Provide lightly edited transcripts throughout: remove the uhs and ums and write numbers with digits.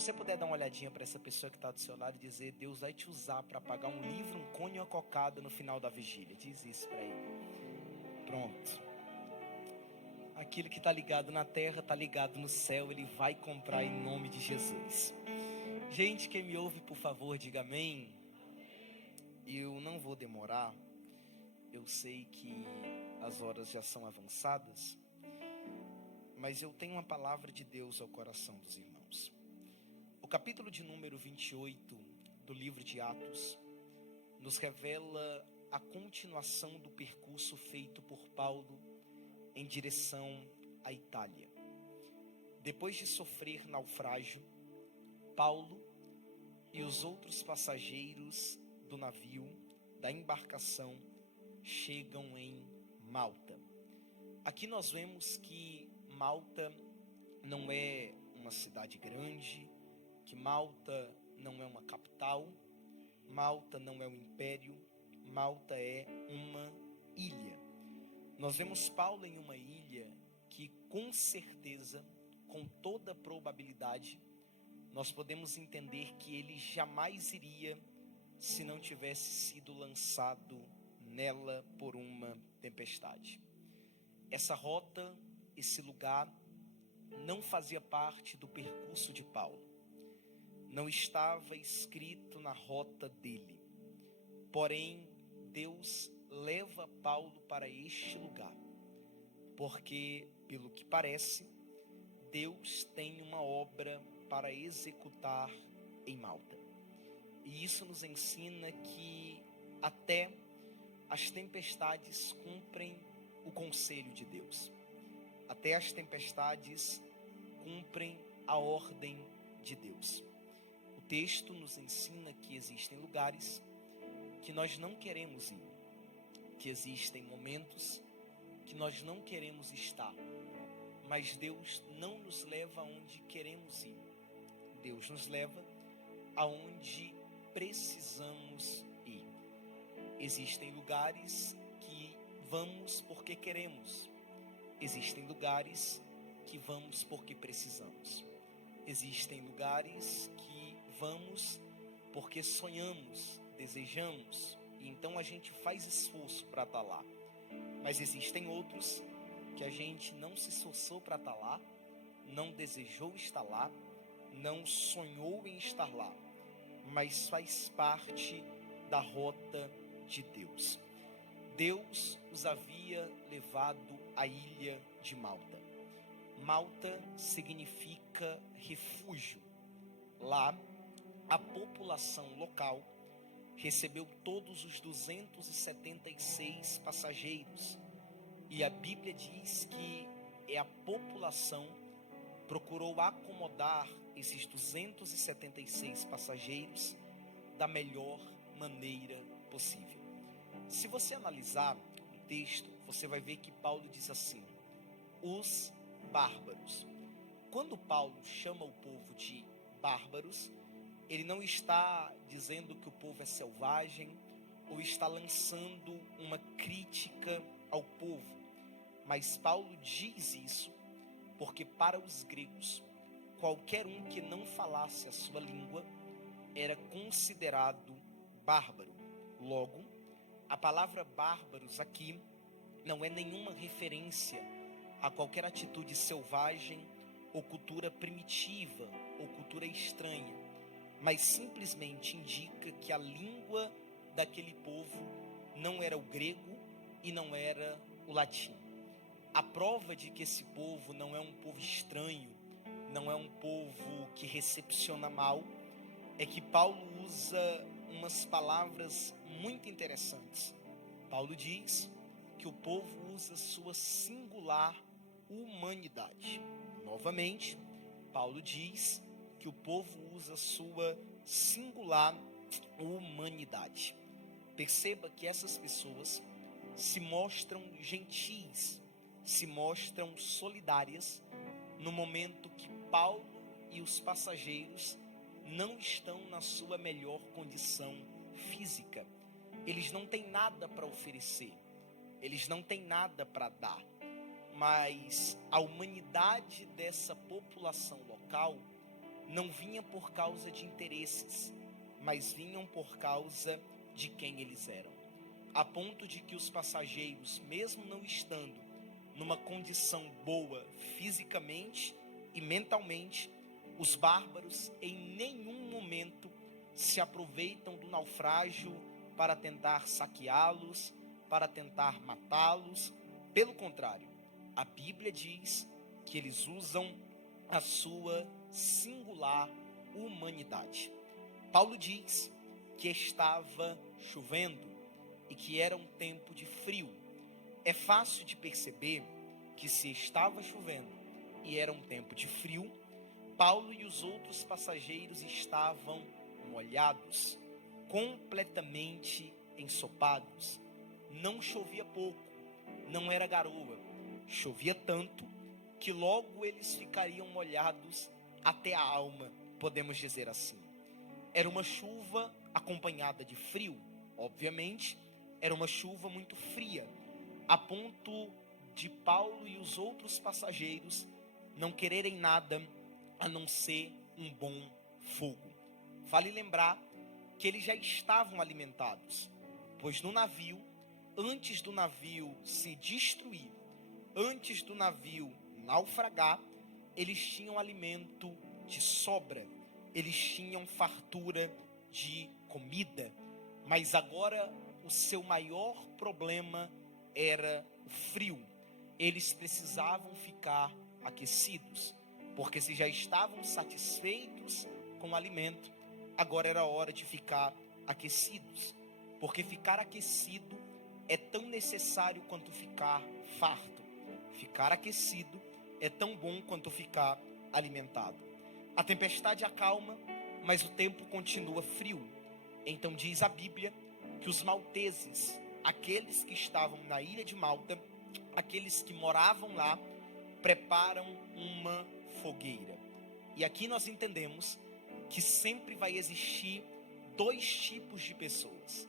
você puder dar uma olhadinha para essa pessoa que está do seu lado e dizer: Deus vai te usar para pagar um livro, um cone e uma cocada no final da vigília. Diz isso para ele. Pronto. Aquilo que está ligado na terra, está ligado no céu. Ele vai comprar em nome de Jesus. Gente, quem me ouve, por favor, diga amém. Eu não vou demorar. Eu sei que as horas já são avançadas, mas eu tenho uma palavra de Deus ao coração dos irmãos. O capítulo de número 28 do livro de Atos nos revela a continuação do percurso feito por Paulo em direção à Itália. Depois de sofrer naufrágio, Paulo e os outros passageiros do navio, da embarcação, chegam em Malta. Aqui nós vemos que Malta não é uma cidade grande, que Malta não é uma capital, Malta não é um império, Malta é uma ilha. Nós vemos Paulo em uma ilha que com certeza, com toda probabilidade, nós podemos entender que ele jamais iria se não tivesse sido lançado nela por uma tempestade. Essa rota, esse lugar, não fazia parte do percurso de Paulo. Não estava escrito na rota dele. Porém, Deus leva Paulo para este lugar, porque, pelo que parece, Deus tem uma obra para executar em Malta. E isso nos ensina que até as tempestades cumprem o conselho de Deus. Até as tempestades cumprem a ordem de Deus. O texto nos ensina que existem lugares que nós não queremos ir, que existem momentos que nós não queremos estar, mas Deus não nos leva aonde queremos ir. Deus nos leva aonde precisamos ir. Existem lugares que vamos porque queremos. Existem lugares que vamos porque precisamos. Existem lugares que vamos porque sonhamos, desejamos, e então a gente faz esforço para estar lá. Mas existem outros que a gente não se esforçou para estar lá, não desejou estar lá, não sonhou em estar lá, mas faz parte da rota de Deus. Deus os havia levado à ilha de Malta. Malta significa refúgio. Lá, a população local recebeu todos os 276 passageiros. E a Bíblia diz que a população procurou acomodar esses 276 passageiros da melhor maneira possível. Se você analisar o texto, você vai ver que Paulo diz assim: os bárbaros. Quando Paulo chama o povo de bárbaros, ele não está dizendo que o povo é selvagem ou está lançando uma crítica ao povo, mas Paulo diz isso porque para os gregos, qualquer um que não falasse a sua língua era considerado bárbaro. Logo, a palavra bárbaros aqui não é nenhuma referência a qualquer atitude selvagem ou cultura primitiva ou cultura estranha, mas simplesmente indica que a língua daquele povo não era o grego e não era o latim. A prova de que esse povo não é um povo estranho, não é um povo que recepciona mal, é que Paulo usa umas palavras muito interessantes. Paulo diz que o povo usa sua singular humanidade. Novamente, Paulo diz que o povo usa sua singular humanidade. Perceba que essas pessoas se mostram gentis, se mostram solidárias no momento que Paulo e os passageiros não estão na sua melhor condição física. Eles não têm nada para oferecer, eles não têm nada para dar, mas a humanidade dessa população local não vinha por causa de interesses, mas vinham por causa de quem eles eram. A ponto de que os passageiros, mesmo não estando numa condição boa fisicamente e mentalmente, os bárbaros em nenhum momento se aproveitam do naufrágio para tentar saqueá-los, para tentar matá-los. Pelo contrário, a Bíblia diz que eles usam a sua singular humanidade. Paulo diz que estava chovendo e que era um tempo de frio. É fácil de perceber que se estava chovendo e era um tempo de frio, Paulo e os outros passageiros estavam molhados, completamente ensopados. Não chovia pouco, não era garoa, chovia tanto que logo eles ficariam molhados até a alma, podemos dizer assim. Era uma chuva acompanhada de frio, obviamente, era uma chuva muito fria, a ponto de Paulo e os outros passageiros não quererem nada a não ser um bom fogo. Vale lembrar que eles já estavam alimentados, pois no navio, antes do navio se destruir, antes do navio naufragar, eles tinham alimento de sobra, eles tinham fartura de comida, mas agora o seu maior problema era o frio. Eles precisavam ficar aquecidos, porque se já estavam satisfeitos com o alimento, agora era hora de ficar aquecidos, porque ficar aquecido é tão necessário quanto ficar farto. Ficar aquecido é tão bom quanto ficar alimentado. A tempestade acalma, mas o tempo continua frio. Então diz a Bíblia que os malteses, aqueles que estavam na ilha de Malta, aqueles que moravam lá, preparam uma fogueira. E aqui nós entendemos que sempre vai existir dois tipos de pessoas.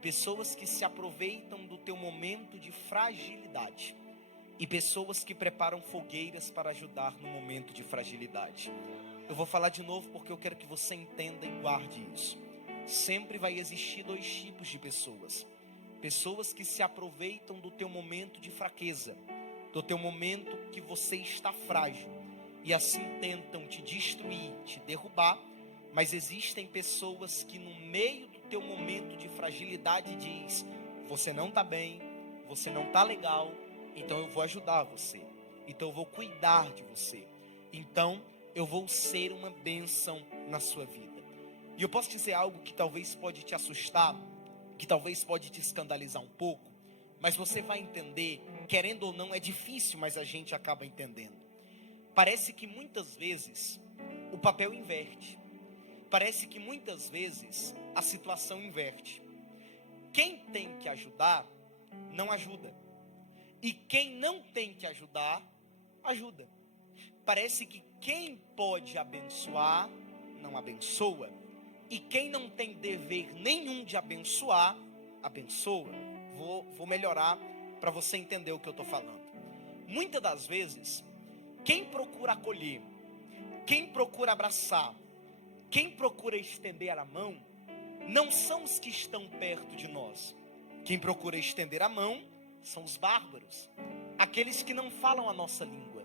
Pessoas que se aproveitam do teu momento de fragilidade e pessoas que preparam fogueiras para ajudar no momento de fragilidade. Eu vou falar de novo porque eu quero que você entenda e guarde isso. Sempre vai existir dois tipos de pessoas. Pessoas que se aproveitam do teu momento de fraqueza, do teu momento que você está frágil, e assim tentam te destruir, te derrubar. Mas existem pessoas que no meio do teu momento de fragilidade diz: você não está bem, você não está legal, então eu vou ajudar você, então eu vou cuidar de você, então eu vou ser uma bênção na sua vida. E eu posso dizer algo que talvez pode te assustar, que talvez pode te escandalizar um pouco, mas você vai entender, querendo ou não, é difícil, mas a gente acaba entendendo. Parece que muitas vezes o papel inverte. Parece que muitas vezes a situação inverte. Quem tem que ajudar, não ajuda. E quem não tem que ajudar, ajuda. Parece que quem pode abençoar, não abençoa. E quem não tem dever nenhum de abençoar, abençoa. Vou melhorar para você entender o que eu estou falando. Muitas das vezes, quem procura acolher, quem procura abraçar, quem procura estender a mão, não são os que estão perto de nós. Quem procura estender a mão são os bárbaros, aqueles que não falam a nossa língua,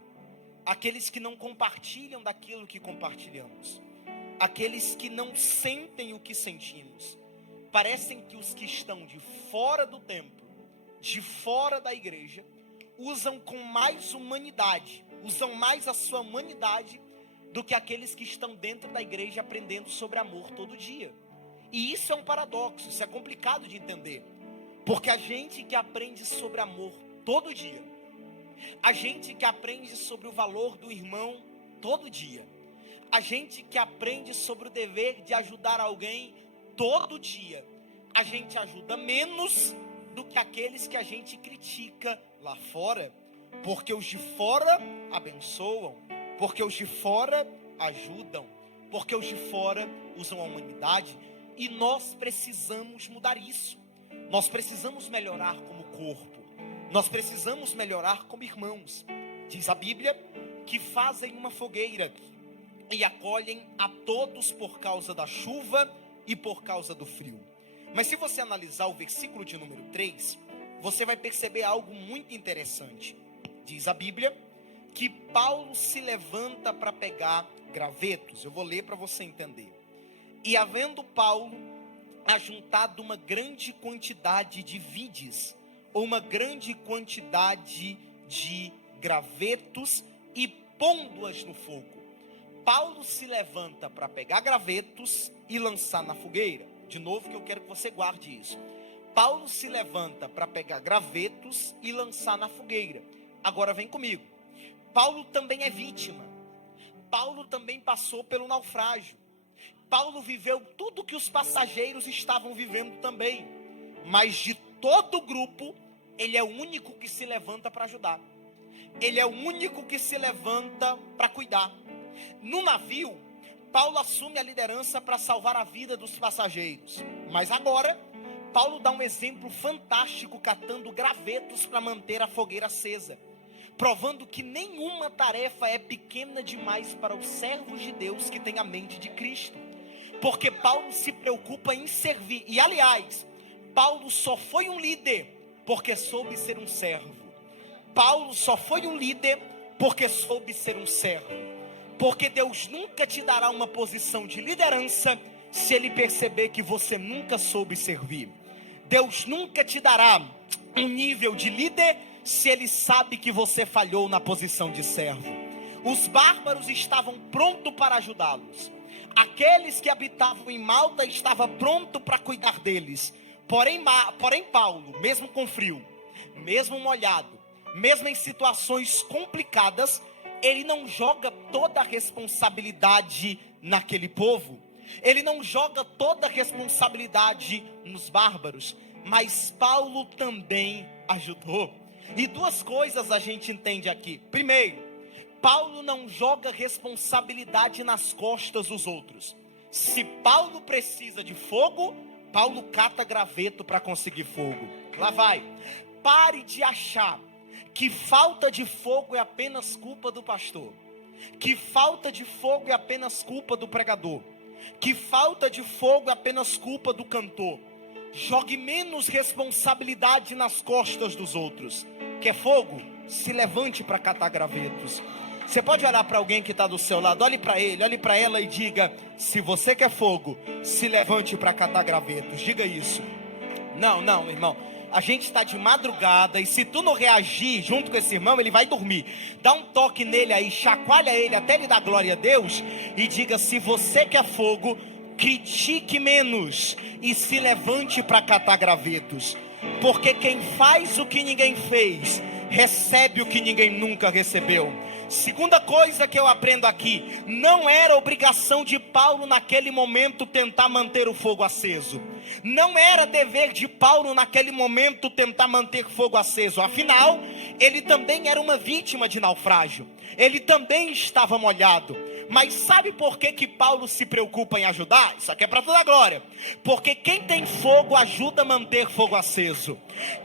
aqueles que não compartilham daquilo que compartilhamos, aqueles que não sentem o que sentimos. Parecem que os que estão de fora do templo, de fora da igreja, usam com mais humanidade, usam mais a sua humanidade do que aqueles que estão dentro da igreja aprendendo sobre amor todo dia. E isso é um paradoxo, isso é complicado de entender, porque a gente que aprende sobre amor todo dia, a gente que aprende sobre o valor do irmão todo dia, a gente que aprende sobre o dever de ajudar alguém todo dia, a gente ajuda menos do que aqueles que a gente critica lá fora, porque os de fora abençoam, porque os de fora ajudam, porque os de fora usam a humanidade. E nós precisamos mudar isso. Nós precisamos melhorar como corpo, nós precisamos melhorar como irmãos. Diz a Bíblia que fazem uma fogueira, e acolhem a todos por causa da chuva e por causa do frio. Mas se você analisar o versículo de número 3, você vai perceber algo muito interessante. Diz a Bíblia que Paulo se levanta para pegar gravetos. Eu vou ler para você entender. E havendo Paulo ajuntado uma grande quantidade de vides, ou uma grande quantidade de gravetos, e pondo-as no fogo. Paulo se levanta para pegar gravetos e lançar na fogueira. De novo, que eu quero que você guarde isso. Paulo se levanta para pegar gravetos e lançar na fogueira. Agora vem comigo. Paulo também é vítima. Paulo também passou pelo naufrágio. Paulo viveu tudo que os passageiros estavam vivendo também. Mas de todo o grupo, ele é o único que se levanta para ajudar. Ele é o único que se levanta para cuidar. No navio, Paulo assume a liderança para salvar a vida dos passageiros. Mas agora, Paulo dá um exemplo fantástico catando gravetos para manter a fogueira acesa, provando que nenhuma tarefa é pequena demais para os servos de Deus que têm a mente de Cristo. Porque Paulo se preocupa em servir. E aliás, Paulo só foi um líder porque soube ser um servo. Paulo só foi um líder porque soube ser um servo. Porque Deus nunca te dará uma posição de liderança se Ele perceber que você nunca soube servir. Deus nunca te dará um nível de líder se Ele sabe que você falhou na posição de servo. Os bárbaros estavam prontos para ajudá-los. Aqueles que habitavam em Malta estavam prontos para cuidar deles. Porém Paulo, mesmo com frio, mesmo molhado, mesmo em situações complicadas, ele não joga toda a responsabilidade naquele povo. Ele não joga toda a responsabilidade nos bárbaros. Mas Paulo também ajudou. E duas coisas a gente entende aqui. Primeiro, Paulo não joga responsabilidade nas costas dos outros. Se Paulo precisa de fogo, Paulo cata graveto para conseguir fogo. Lá vai. Pare de achar que falta de fogo é apenas culpa do pastor, que falta de fogo é apenas culpa do pregador, que falta de fogo é apenas culpa do cantor. Jogue menos responsabilidade nas costas dos outros. Quer fogo? Se levante para catar gravetos. Você pode olhar para alguém que está do seu lado, olhe para ele, olhe para ela e diga: se você quer fogo, se levante para catar gravetos. Diga isso. Não, irmão, a gente está de madrugada e se tu não reagir junto com esse irmão, ele vai dormir. Dá um toque nele aí, chacoalha ele até ele dar glória a Deus e diga: se você quer fogo, critique menos e se levante para catar gravetos. Porque quem faz o que ninguém fez, recebe o que ninguém nunca recebeu. Segunda coisa que eu aprendo aqui: não era obrigação de Paulo naquele momento tentar manter o fogo aceso. Não era dever de Paulo naquele momento tentar manter fogo aceso. Afinal, ele também era uma vítima de naufrágio. Ele também estava molhado. Mas sabe por que Paulo se preocupa em ajudar? Isso aqui é para toda a glória. Porque quem tem fogo ajuda a manter fogo aceso.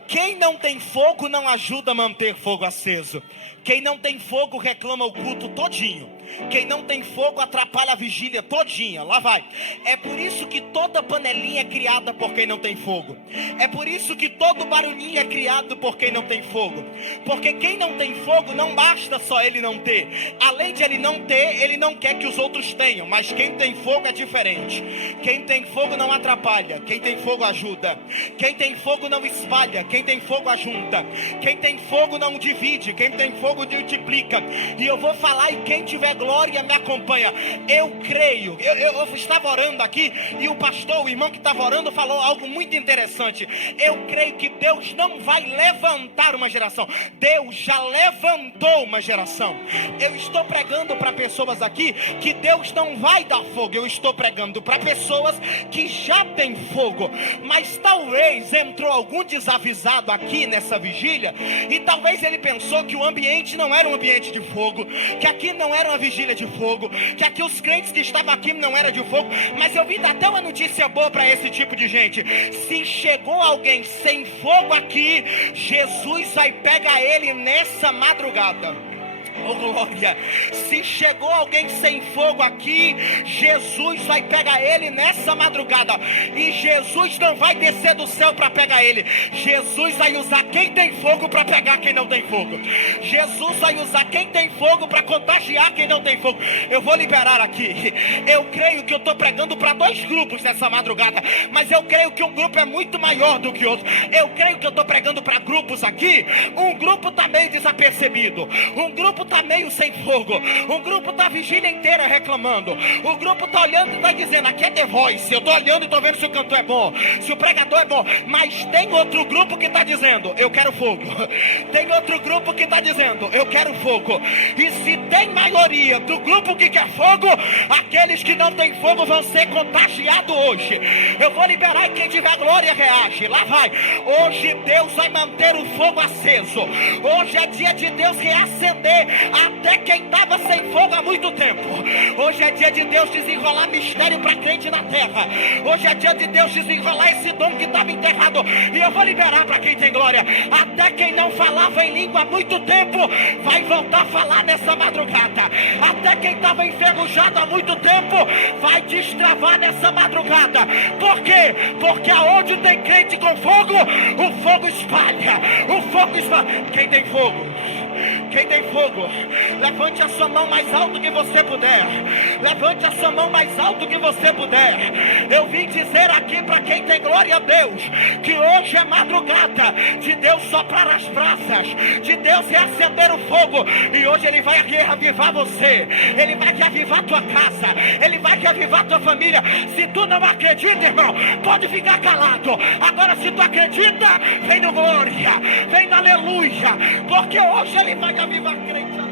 Quem não tem fogo não ajuda a manter fogo aceso. Quem não tem fogo reclama o culto todinho. Quem não tem fogo atrapalha a vigília todinha. Lá vai. É por isso que toda panelinha é criada por quem não tem fogo. É por isso que todo barulhinho é criado por quem não tem fogo. Porque quem não tem fogo, não basta só ele não ter. Além de ele não ter, ele não quer que os outros tenham. Mas quem tem fogo é diferente. Quem tem fogo não atrapalha. Quem tem fogo ajuda. Quem tem fogo não espalha. Quem tem fogo ajunta. Quem tem fogo não divide. Quem tem fogo multiplica. E eu vou falar, e quem tiver glória me acompanha. Eu creio, eu estava orando aqui e o pastor, o irmão que estava orando, falou algo muito interessante. Eu creio que Deus não vai levantar uma geração, Deus já levantou uma geração. Eu estou pregando para pessoas aqui que Deus não vai dar fogo. Eu estou pregando para pessoas que já têm fogo, mas talvez entrou algum desavisado aqui nessa vigília e talvez ele pensou que o ambiente não era um ambiente de fogo, que aqui não era uma vigília de fogo, que aqui os crentes que estavam aqui não era de fogo. Mas eu vim dar até uma notícia boa para esse tipo de gente. Se chegou alguém sem fogo aqui, Jesus vai pegar ele nessa madrugada. Oh glória, se chegou alguém sem fogo aqui, Jesus vai pegar ele nessa madrugada, e Jesus não vai descer do céu para pegar ele, Jesus vai usar quem tem fogo para pegar quem não tem fogo, Jesus vai usar quem tem fogo para contagiar quem não tem fogo. Eu vou liberar aqui, eu creio que eu estou pregando para dois grupos nessa madrugada, mas eu creio que um grupo é muito maior do que outro. Eu creio que eu estou pregando para grupos aqui, um grupo está meio desapercebido, um grupo está meio sem fogo, um grupo está a vigília inteira reclamando, o grupo está olhando e está dizendo, aqui é The Voice, eu estou olhando e estou vendo se o cantor é bom, se o pregador é bom, mas tem outro grupo que está dizendo, eu quero fogo, tem outro grupo que está dizendo, eu quero fogo, e se tem maioria do grupo que quer fogo, aqueles que não têm fogo vão ser contagiados hoje. Eu vou liberar e quem tiver glória reage, lá vai. Hoje Deus vai manter o fogo aceso, hoje é dia de Deus reacender até quem estava sem fogo há muito tempo. Hoje é dia de Deus desenrolar mistério para crente na terra. Hoje é dia de Deus desenrolar esse dom que estava enterrado, e eu vou liberar para quem tem glória. Até quem não falava em língua há muito tempo vai voltar a falar nessa madrugada. Até quem estava enferrujado há muito tempo vai destravar nessa madrugada. Por quê? Porque aonde tem crente com fogo, o fogo espalha, o fogo espalha. Quem tem fogo? Quem tem fogo, levante a sua mão mais alto que você puder. Levante a sua mão mais alto que você puder. Eu vim dizer aqui para quem tem glória a Deus, que hoje é madrugada de Deus soprar as brasas, de Deus reacender o fogo. E hoje Ele vai reavivar você, Ele vai reavivar tua casa, Ele vai reavivar tua família. Se tu não acredita, irmão, pode ficar calado. Agora se tu acredita, vem no glória, vem no aleluia, porque hoje Ele vai avivar crente.